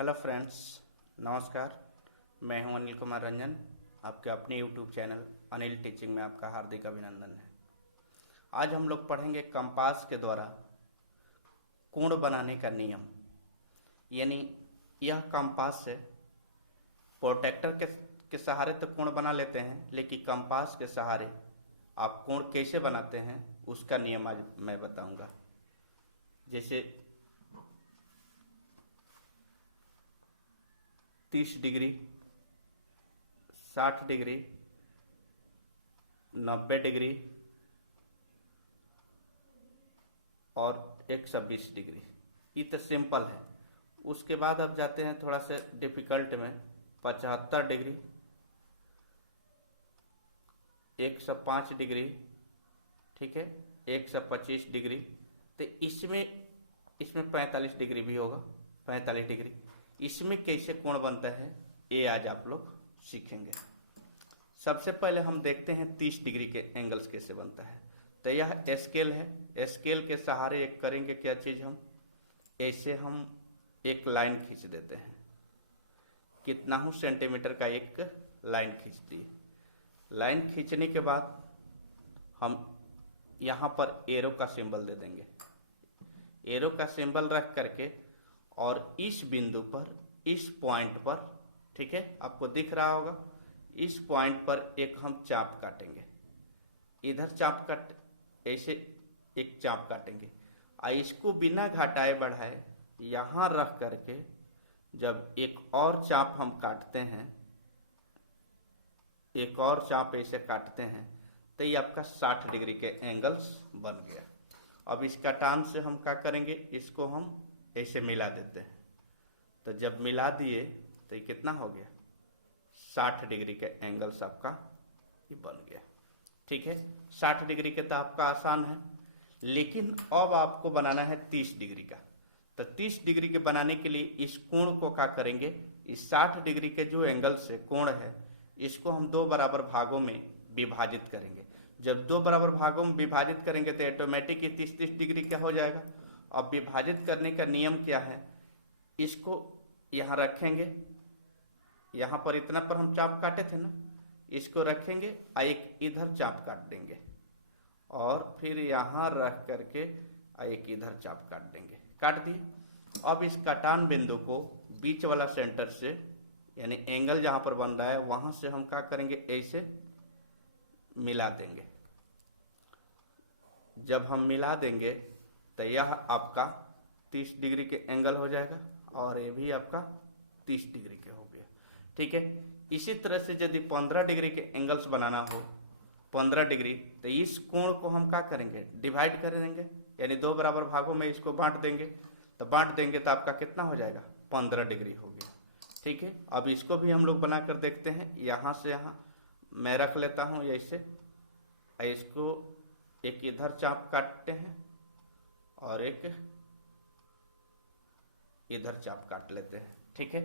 Hello friends, नमस्कार। मैं हूं अनिल कुमार रंजन। आपके अपने यूट्यूब चैनल अनिल टीचिंग में आपका हार्दिक अभिनंदन है। आज हम लोग पढ़ेंगे कंपास के द्वारा कोण बनाने का नियम। यानी यह कंपास से प्रोटेक्टर के सहारे तो कोण बना लेते हैं, लेकिन कंपास के सहारे आप कोण कैसे बनाते हैं उसका नियम आज मैं बताऊंगा। जैसे 30 डिग्री, 60 डिग्री, 90 डिग्री और 120 डिग्री। ये तो सिंपल है। उसके बाद अब जाते हैं थोड़ा सा डिफिकल्ट में। 75 डिग्री, 105 डिग्री, ठीक है, 125 डिग्री। तो इसमें 45 डिग्री भी होगा, 45 डिग्री। इसमें कैसे कोण बनता है ये आज आप लोग सीखेंगे। सबसे पहले हम देखते हैं 30 डिग्री के एंगल्स कैसे बनता है। तो यह स्केल है। स्केल के सहारे एक करेंगे क्या चीज, हम ऐसे हम एक लाइन खींच देते हैं। कितना हूं सेंटीमीटर का एक लाइन खींच दी। लाइन खींचने के बाद हम यहां पर एरो का सिंबल दे देंगे। एरो का सिंबल रख करके और इस बिंदु पर, इस पॉइंट पर, ठीक है, आपको दिख रहा होगा, इस पॉइंट पर एक हम चाप काटेंगे। इधर चाप काट, ऐसे एक चाप काटेंगे और इसको बिना घटाए बढ़ाए यहां रख करके जब एक और चाप हम काटते हैं, एक और चाप ऐसे काटते हैं, तो ये आपका 60 डिग्री के एंगल्स बन गया। अब इस कटान से हम क्या करेंगे, इसको हम ऐसे मिला देते हैं। तो जब मिला दिए तो ये कितना हो गया, 60 डिग्री के एंगल्स आपका ये बन गया। ठीक है, 60 डिग्री के तो आपका आसान है। लेकिन अब आपको बनाना है 30 डिग्री का। तो 30 डिग्री के बनाने के लिए इस कोण को क्या करेंगे, इस 60 डिग्री के जो एंगल से कोण है इसको हम दो बराबर भागों में विभाजित करेंगे। जब दो बराबर भागों में विभाजित करेंगे तो ऑटोमेटिक 30 डिग्री क्या हो जाएगा। अब विभाजित करने का नियम क्या है, इसको यहां रखेंगे, यहां पर इतना पर हम चाप काटे थे ना, इसको रखेंगे और एक इधर चाप काट देंगे और फिर यहां रख करके एक इधर चाप काट देंगे। काट दिए। अब इस कटान बिंदु को बीच वाला सेंटर से, यानी एंगल जहां पर बन रहा है वहां से हम क्या करेंगे, ऐसे मिला देंगे। जब हम मिला देंगे तो यह आपका 30 डिग्री के एंगल हो जाएगा और ये भी आपका 30 डिग्री के हो गया। ठीक है, इसी तरह से यदि 15 डिग्री के एंगल्स बनाना हो, 15 डिग्री, तो इस कोण को हम क्या करेंगे, डिवाइड कर देंगे, यानी दो बराबर भागों में इसको बांट देंगे। तो बांट देंगे तो आपका कितना हो जाएगा, 15 डिग्री हो गया। ठीक है, अब इसको भी हम लोग बना कर देखते हैं। यहां से यहां मैं रख लेता हूं ऐसे, इसको एक इधर चाप काटते हैं और एक इधर चाप काट लेते हैं। ठीक है,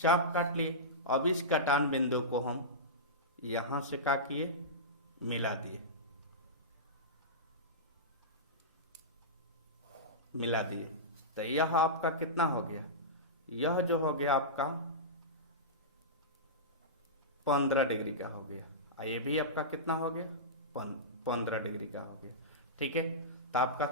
चाप काट लिए। अब इस कटान बिंदु को हम यहां से क्या किए, मिला दिए, मिला दिए। तो यह आपका कितना हो गया, यह जो हो गया आपका 15 डिग्री का हो गया। ये भी आपका कितना हो गया, 15 डिग्री का हो गया। ठीक है, तो आपका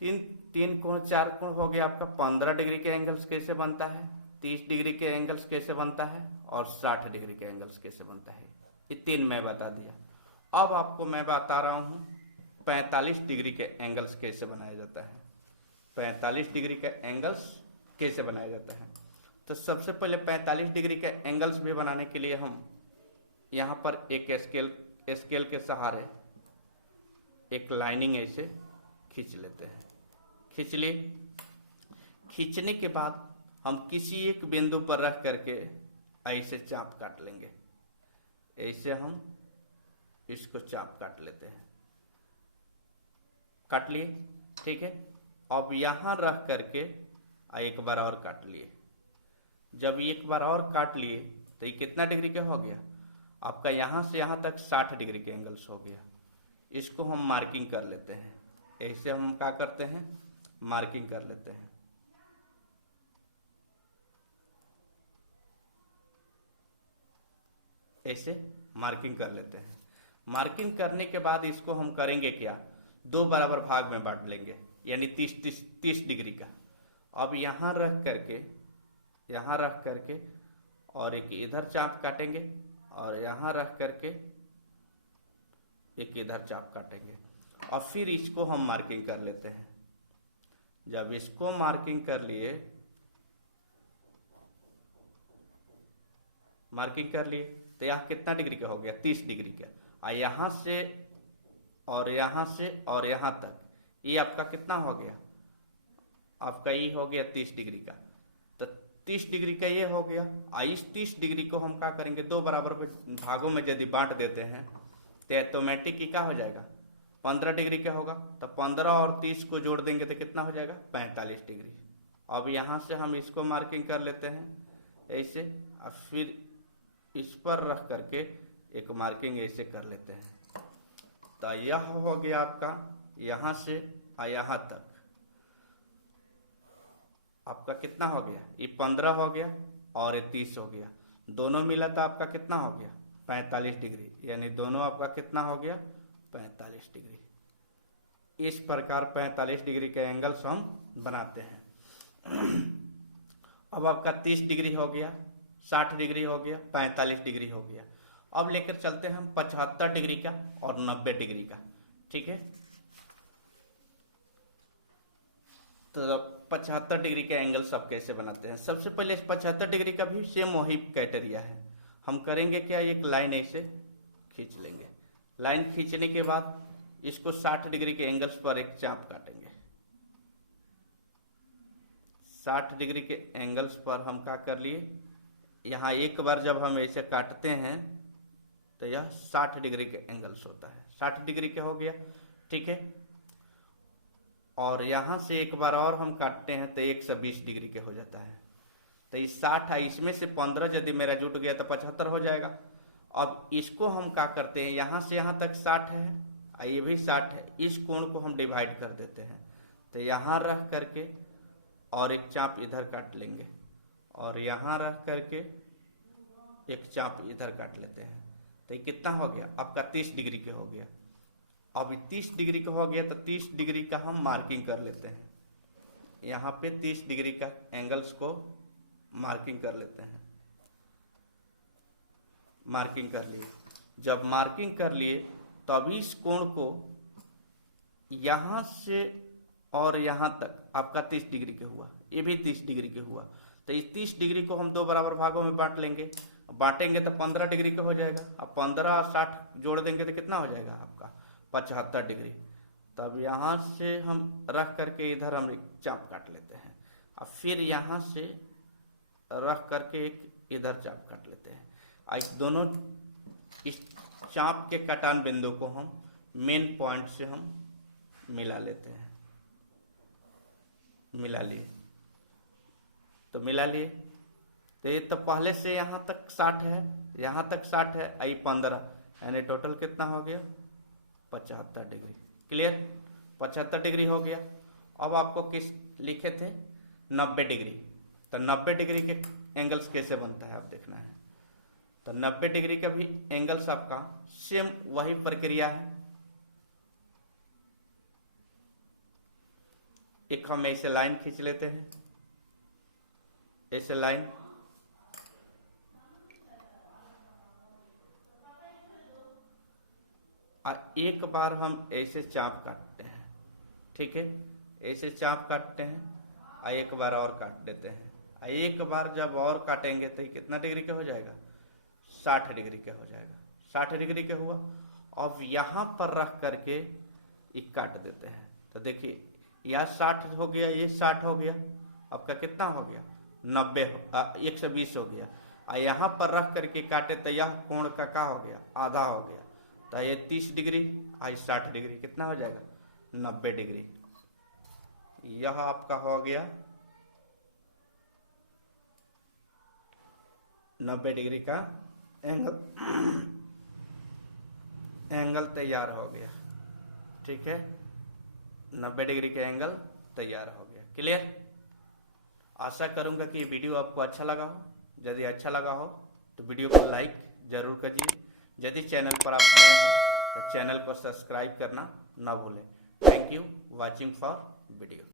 तीन कोण, चार कोण हो गया आपका। 15 डिग्री के एंगल्स कैसे बनता है, 30 डिग्री के एंगल्स कैसे बनता है और 60 डिग्री के एंगल्स कैसे बनता है, ये तीन मैं बता दिया। अब आपको मैं बता रहा हूं 45 डिग्री के एंगल्स कैसे बनाया जाता है। 45 डिग्री के एंगल्स कैसे बनाया जाता है। तो सबसे पहले 45 डिग्री के एंगल्स भी बनाने के लिए हम यहां पर एक स्केल के सहारे एक लाइनिंग ऐसे खींच लेते हैं। खींच लिए। खींचने के बाद हम किसी एक बिंदु पर रख करके ऐसे चाप काट लेंगे। ऐसे हम इसको चाप काट लेते हैं। काट लिए। ठीक है, अब यहां रख करके एक बार और काट लिए। जब एक बार और काट लिए तो ये कितना डिग्री का हो गया आपका, यहां से यहां तक 60 डिग्री के एंगल्स हो गया। इसको हम मार्किंग कर लेते हैं। ऐसे हम क्या करते हैं, मार्किंग कर लेते हैं। ऐसे मार्किंग कर लेते हैं। मार्किंग करने के बाद इसको हम करेंगे क्या, 2 बराबर भाग में बांट लेंगे, यानी 30 डिग्री का। अब यहाँ रख करके और एक इधर चाप काटेंगे और यहाँ रख करके एक इधर चाप काटेंगे और फिर इसको हम मार्किंग कर लेते हैं। जब इसको मार्किंग कर लिए तो यह कितना डिग्री का हो गया, 30 डिग्री का। और यहाँ से और यहाँ तक ये आपका कितना हो गया, आपका ये हो गया 30 डिग्री का। तो 30 डिग्री का ये हो गया। और इस 30 डिग्री को हम क्या करेंगे, 2 बराबर भागों में यदि बांट देते हैं तो ऑटोमेटिक क्या हो जाएगा, 15 डिग्री का होगा। तो 15 और 30 को जोड़ देंगे तो कितना हो जाएगा, 45 डिग्री। अब यहाँ से हम इसको मार्किंग कर लेते हैं ऐसे, और फिर इस पर रख करके एक मार्किंग ऐसे कर लेते हैं। तो यह हो गया आपका यहाँ से यहाँ तक आपका कितना हो गया, ये 15 हो गया और ये 30 हो गया, दोनों मिला तो आपका कितना हो गया, 45 डिग्री। यानी दोनों आपका कितना हो गया, 45 डिग्री। इस प्रकार 45 डिग्री के एंगल्स हम बनाते हैं। अब आपका 30 डिग्री हो गया, 60 डिग्री हो गया, 45 डिग्री हो गया। अब लेकर चलते हैं हम 75 डिग्री का और 90 डिग्री का। ठीक है, तो 75 डिग्री के एंगल सब कैसे बनाते हैं। सबसे पहले 75 डिग्री का भी सेम वही क्राइटेरिया है। हम करेंगे क्या, एक लाइन ऐसे खींच लेंगे। लाइन खींचने के बाद इसको 60 डिग्री के एंगल्स पर एक चाप काटेंगे। 60 डिग्री के एंगल्स पर हम क्या कर लिए, यहाँ एक बार जब हम ऐसे काटते हैं तो यह 60 डिग्री के एंगल्स होता है, 60 डिग्री के हो गया। ठीक है, और यहाँ से एक बार और हम काटते हैं तो 120 डिग्री के हो जाता है। तो इस 60 है, इसमें से 15 यदि मेरा जुट गया तो 75 हो जाएगा। अब इसको हम क्या करते हैं, यहाँ से यहाँ तक 60 है और ये भी 60 है, इस कोण को हम डिवाइड कर देते हैं। तो यहाँ रख करके और एक चाप इधर काट लेंगे और यहाँ रख करके एक चाप इधर काट लेते हैं। तो ये कितना हो गया, आपका 30 डिग्री के हो गया। अब 30 डिग्री का हो गया तो 30 डिग्री का हम मार्किंग कर लेते हैं। यहाँ पे 30 डिग्री का एंगल्स को मार्किंग कर लेते हैं। मार्किंग कर लिए, जब मार्किंग कर लिए तो अभी इस कोण को यहाँ से और यहाँ तक आपका 30 डिग्री के हुआ, ये भी 30 डिग्री के हुआ। तो इस 30 डिग्री को हम 2 बराबर भागों में बांट लेंगे। बांटेंगे तो 15 डिग्री का हो जाएगा। अब 15 और 60 जोड़ देंगे तो कितना हो जाएगा आपका, 75 डिग्री। तब यहाँ से हम रख करके इधर हम एक चाप काट लेते हैं और फिर यहाँ से रख करके एक इधर चाप काट लेते हैं। इस दोनों इस चाप के कटान बिंदु को हम मेन पॉइंट से हम मिला लेते हैं। मिला लिए तो तो ये तो पहले से यहाँ तक 60 है, यहाँ तक 60 है, आई 15, यानी टोटल कितना हो गया, 75 डिग्री। क्लियर, 75 डिग्री हो गया। अब आपको किस लिखे थे, 90 डिग्री। तो 90 डिग्री के एंगल्स कैसे बनता है आप देखना है। तो 90 डिग्री का भी एंगल्स आपका सेम वही प्रक्रिया है। एक हम ऐसे लाइन खींच लेते हैं, ऐसे लाइन, और एक बार हम ऐसे चाप काटते हैं। ठीक है, ऐसे चाप काटते हैं और एक बार और काट देते हैं। और एक बार जब और काटेंगे तो ये कितना डिग्री का हो जाएगा, 60 डिग्री का हो जाएगा। 60 डिग्री का हुआ। अब यहाँ पर रख करके ये काट देते हैं। तो देखिए यह 60 हो गया, ये 60 हो गया, आपका कितना हो गया, 120 हो गया। और यहाँ पर रख करके काटे तो यह कोण का क्या हो गया, आधा हो गया। तो ये 30 डिग्री और 60 डिग्री कितना हो जाएगा, 90 डिग्री। यह आपका हो गया 90 डिग्री का एंगल तैयार हो गया। ठीक है, 90 डिग्री का एंगल तैयार हो गया। क्लियर, आशा करूंगा कि वीडियो आपको अच्छा लगा हो। यदि अच्छा लगा हो तो वीडियो को लाइक जरूर करिए। यदि चैनल पर आप नए हो तो चैनल को सब्सक्राइब करना ना भूलें। Thank you watching for video.